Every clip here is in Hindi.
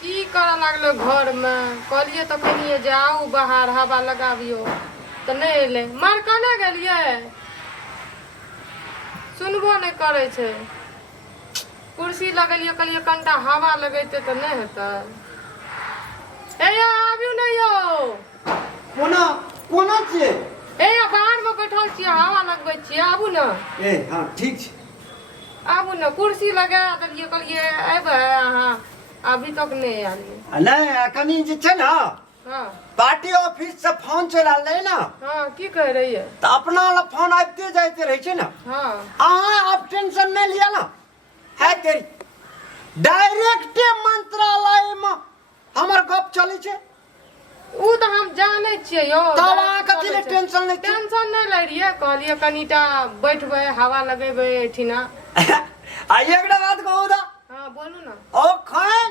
की कर लागलो घर में कहलिए तो कहिए जाओ बाहर हवा लगाबियो तो नहीं एले मार कने गेलिए सुनबो नहीं करे छे कुर्सी लगलिए कहलिए कनिटा हवा लगेते तो नहीं हेतै ए या आबियो नहीं यो कोना कोना छे ए या बाहर में बैठल छी हवा लगबै छी आबू न ए हां ठीक छे आबू न कुर्सी लगा देलिए कहलिए एबे अहाँ अभी तक नहीं आलिए नहीं कनी जे छे ना हां पार्टी ऑफिस से फोन चला ले ना हां की कह रही है तो अपना वाला फोन आते जाते रहे छे ना हां आप टेंशन नहीं लिया ना है तेरी डायरेक्ट मंत्रालय में हमर गप चली छे उ तो हम जाने छियै यो तब अहाँ कथी ले टेंशन ले टेंशन नहीं ले रहिए कहलिए कनीटा बैठबै हवा लगेबै एठिना आ एकटा बात कहू दा हां बोलू ना ओ खैन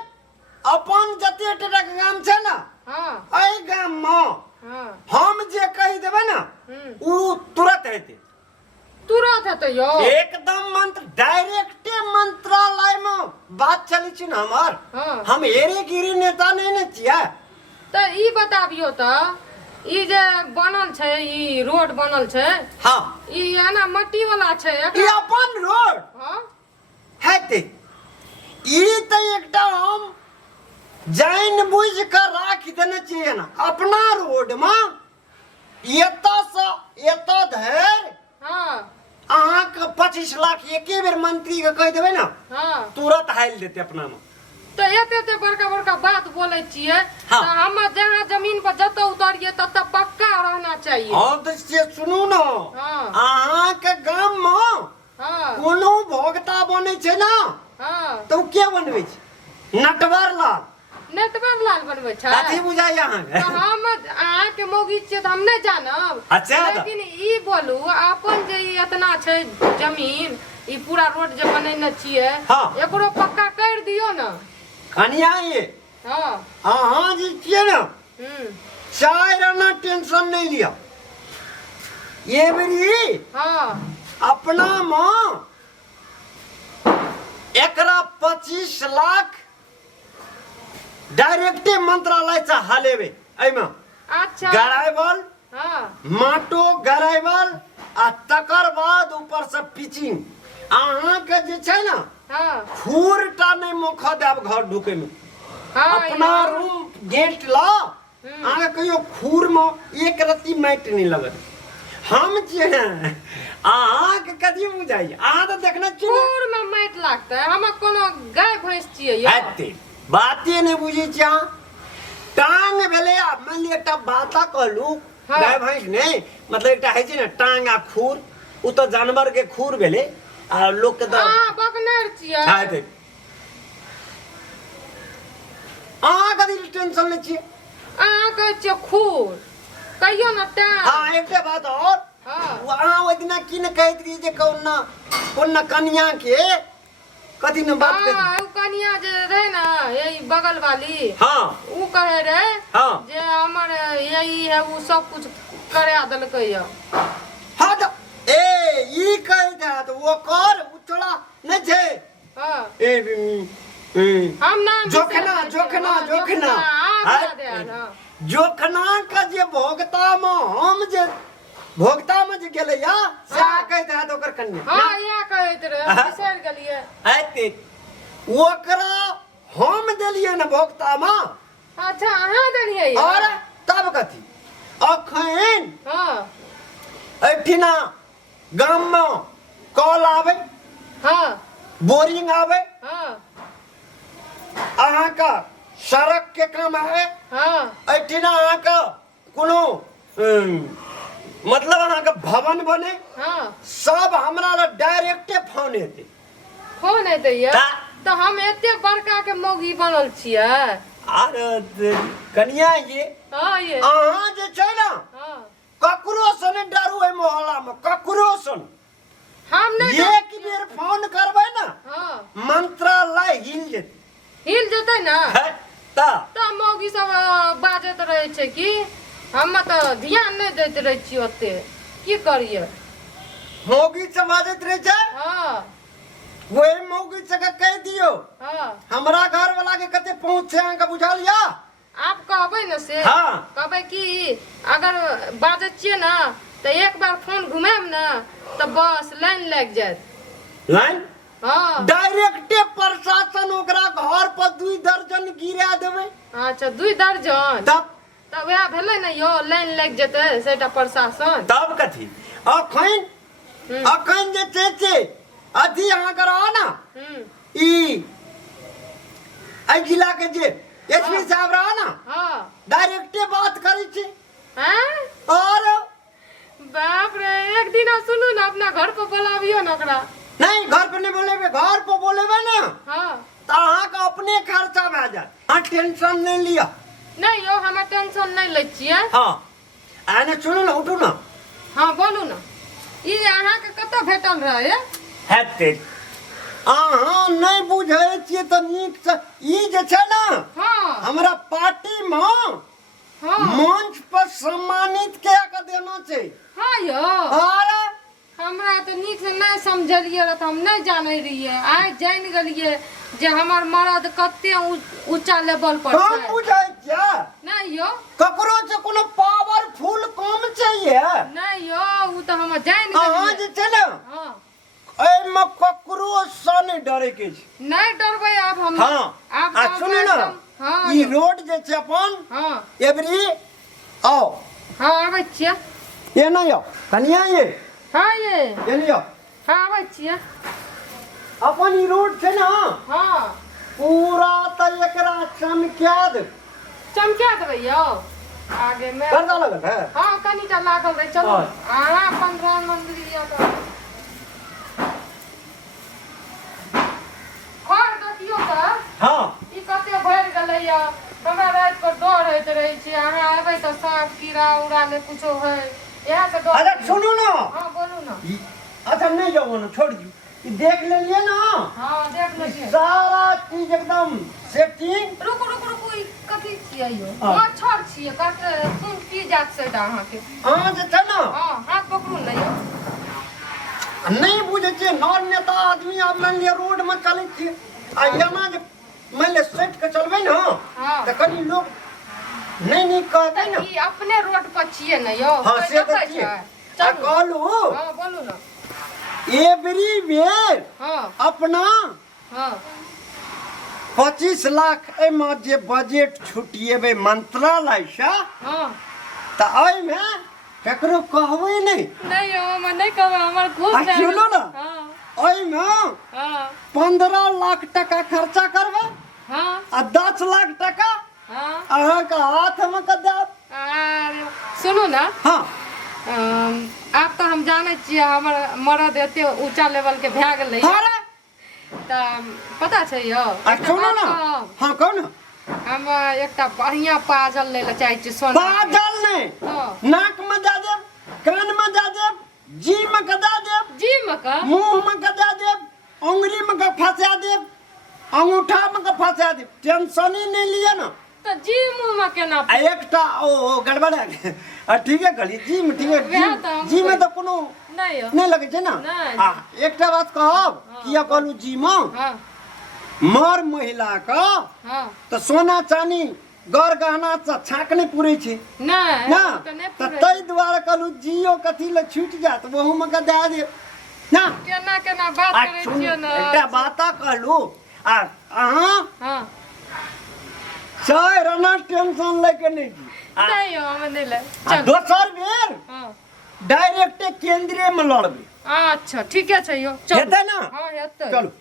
अपन जते टटा गाम छे ना हां एई गाम में हां हम जे कहि देबे ना उ तुरंत हेते तुरंत है तो यो एकदम मंत्र डायरेक्ट मंत्रालय में बात चली छी ना हमार हां हम एरे गिरी नेता नहीं ने छिया तो ई बताबियो तो ई जे बनल छे ई रोड बनल छे हां ई एना मट्टी वाला छे ई अपन रोड हां हेते ई त एकटा हम जान बुझ कर राख देने चाहिए ना अपना रोड में एता से एता धर हां अहाँ के 25 लाख एके बेर मंत्री के कह देबे ना हां तुरंत हाइल देते अपना में तो एते बड़का बड़का बात बोले छिए हाँ। तो हम जहां जमीन पर जत उतरिए तत पक्का रहना चाहिए हां तो से सुनू ना हां अहाँ के गाम में हां कोनो भोगता बने छे ना हां तो के बनवे छे नटवर लाल नेटवर्क लाल बनबै छै कथी बुझाई अहाँ तो हम अहाँ के मोगी छियै तो हम नहीं जानब अच्छा लेकिन ई बोलू अपन जे ई इतना छै जमीन ई पूरा रोड जे बनेने छियै हाँ। एकरो पक्का कर दियो ना कनिया ये हां अहाँ जे छियै ना चाहे रहना टेंशन नहीं लिया ये मेरी हां अपना माँ एकरा 25 लाख डायरेक्ट मंत्रालय से हालेबे एमे अच्छा गराइबल हां माटो गराइबल आ तकर बाद ऊपर से पिचिंग अहाँ के जे छै ना हां खूरटा नहीं मोखा देब घर ढुके में हां अपना रूम गेट ला अहाँ कहियो खूर में एक रत्ती माइट नहीं लगत हम जे अहाँ के कथी बुझाई अहाँ तो देखना चाहिए पूर में माइट लागतै हम कोनो गाय भैंस छियै यो आते बाते नहीं बुझे छे टांग भेले मान लिया एकटा बाता कहलू हाँ। गाय भैंस नहीं मतलब एकटा है छै ना टांग आ खूर उ तो जानवर के खूर भेले आ लोग के तो हां बकनेर छियै आते अहाँ कथी टेंशन ले छिए अहाँ कहै छियै खूर कहियो ना टांग हां एकटा बात और हां अहाँ ओइ दिना की न कहैत रही जे कोन कन्या के कथी न बात कर हां उ कनिया जे रहे ना यही बगल वाली हां उ कहे रहे हां जे हमर यही है उ सब कुछ करा देलकै या हां तो ए ई कह दे तो वो कर उ थोड़ा न छे हां ए हम नाम जोखना जोखना का जे भोगता में हम जे भोगता में जे गेले या से कह दे तो ओकर कन्या हां या कहैत रहे बिसर गेलिए आते ओकरा हम देलिए न भोगता में अच्छा अहाँ देलिए और तब कथी अखन हां एठिना गाम में कॉल आवे हां बोरिंग आवे हां अहाँ का सड़क के काम है हां एठिना अहाँ का कोनो मतलब अहाँ का भवन बने हां सब हमरा ला डायरेक्ट फोन हेते फोन एते या तो हम एते बड़का के मौगी बनल छियै अरे कन्या ये हां ये अहाँ जे छै ना हां ककरो से नहीं डरू है मोहल्ला में ककरो से हम नहीं एक बेर फोन करबै ना हां मंत्रालय हिल जेतै ना है ता तो मौगी सब बाजत रहे छै कि हम तो ध्यान नहीं दैत रहे छी ओते की करिए मोगी समाजत रहे छै हां वही मौगी से के कह दियो हाँ हमरा घर वाला के कते पहुंच से का बुझा लिया। आप कहबै न से हाँ। कहबै कि अगर बाजै छियै ना तो एक बार फोन घुमाएब ना तो बस लाइन लग जाएत। लाइन हाँ डायरेक्टे प्रशासन ओकरा घर पर 2 दर्जन गिरा देबै। अच्छा 2 दर्जन तब तब वह भेलै ना यो लाइन लग जेतै सेटा प्रशासन। तब कथी अखन जे छै अथी अहाँ के रहा ना ई आई जिला के जे एसपी साहब रहा ना हाँ डायरेक्टे बात करै छी। हैं और बाप रे एक दिन सुनू ना अपना घर पर बुलाबियो ना ओकरा। नहीं घर पर नहीं बोलेबे घर पर बोलेबे ना हाँ तो अहाँ के अपने खर्चा भए जात। अहाँ टेंशन नहीं लिया। नहीं यो हमें टेंशन नहीं लै छियै। हाँ आने सुनू ना उठू ना। हाँ बोलू ना ई अहाँ के कतऽ भेटल रहे हेते अहाँ नहीं बुझै छियै त नीक से ई जे छै ना हाँ हमरा पार्टी में हाँ मंच पर सम्मानित के देना छै। हाँ यो और हमरा तो नीक से नहीं समझलिए रह हम नहीं जाने रहिए आइ जान गेलिए जे हमर मर्द कते ऊंचा लेवल पर हम छै। बुझै छियै नहीं यो ककरो से कोनो पावरफुल काम चाहिए। नहीं यो उ तो हम जान अहाँ गेलिए। जे छै ना हाँ एमे ककरो से नहीं डरे के छै। नहीं डरबै अब हम। हाँ आप आ सुनू ना हाँ ई रोड जे छै अपन हाँ एवरी आओ हाँ आबै छियै। ये ना यो कनिया ये हाँ ये लियो हाँ आबै छियै। अपन ई रोड छै ना हाँ पूरा त एकरा चमका दे। चमका देबै यो आगे में। गर्दा लगल है हाँ कनिटा लागल रहे चलो हाँ। अहाँ अपन प्रधानमंत्री या तो घर देखियो त हाँ ई कते भरि गेलै या हमरा रात को डर होइत रहै छै अहाँ एबै त सांप कीड़ा उड़ा ले कुछो है यह से डर। अरे सुनू ना हाँ बोलू ना। अच्छा नहीं जाओ ना छोड़ दियो ई देख लेलिए ना हाँ देख लेलिए सारा चीज एकदम सेटिंग। रुको रुको रुको ई कथी छियै यो हाँ। मच्छर छियै कत खून पी जात से अहाँ के। अहाँ जे छै ना हाँ हाथ पकड़ू ना यो नहीं बुझे छियै नॉन नेता आदमी आप मान लिया रोड में चलै छियै आ एना जे मान ले सेट के चलबै ना हाँ। त कनी लोग नहीं नहीं कहते ना। ई अपने रोड पर छियै ना यो हाँ कोई से देखै देखिए छै? आ चलू कहलू हाँ बोलू ना। एवरी बेर हाँ अपना हाँ 25 लाख एमे जे बजट छुटिएबै मंत्रालय से हाँ त एहिमे केकरो कहबै नहीं। नहीं यो मैं नहीं कहबै हमर घूस आ सुनो ना हाँ एहिमे हाँ 15 लाख टका खर्चा करबै हाँ आ 10 लाख टका हाँ अहाँ के हाथ में के देब। अरे सुनू ना हाँ आप तो हम जाने छियै हमर मर्द एते ऊंचा लेवल के भए गेलै अरे त पता छै यो आ एकटा सुनो बात ना कहब, हाँ कहू ना हम एकटा बढ़िया पाजल ले ला चाहे छी सोना के। बादल नहीं हाँ नाक में दे देब कान में दे देब जी में के दे देब जी मका मुंह में के दे देब उंगली में के फंसा देब अंगूठा में के फंसा देब टेंशन ही नहीं लिए ना। त जी मुंह में केना आ एकटा ओ गड़बड़ है आ ठीक है कहली जी में ठीक वएह है तऽ हम जी में तो कोनो नहीं यो नहीं लगे छै ना। नहीं। आ एकटा बात कहब किया कहलू जी में हाँ मर महिला का हाँ तो सोना चानी गौर गहना से छाक नहीं पूरे छै नहीं ना तो नहीं तो पूरे। तई द्वारा कहलू जियो कथी ले छूट जात वहू में के दे दे ना। केना केना बात आ करे सुन छियै ना। एकटा बात कहलू आ अहाँ हाँ चाहे रना टेंशन लेके नहीं जी नहीं यो हम नहीं ले आ चल दोसर बेर हाँ डायरेक्ट केंद्रीय में लड़बे अच्छा ठीक है छै यो चल हेतै ना। हाँ हेतै चलू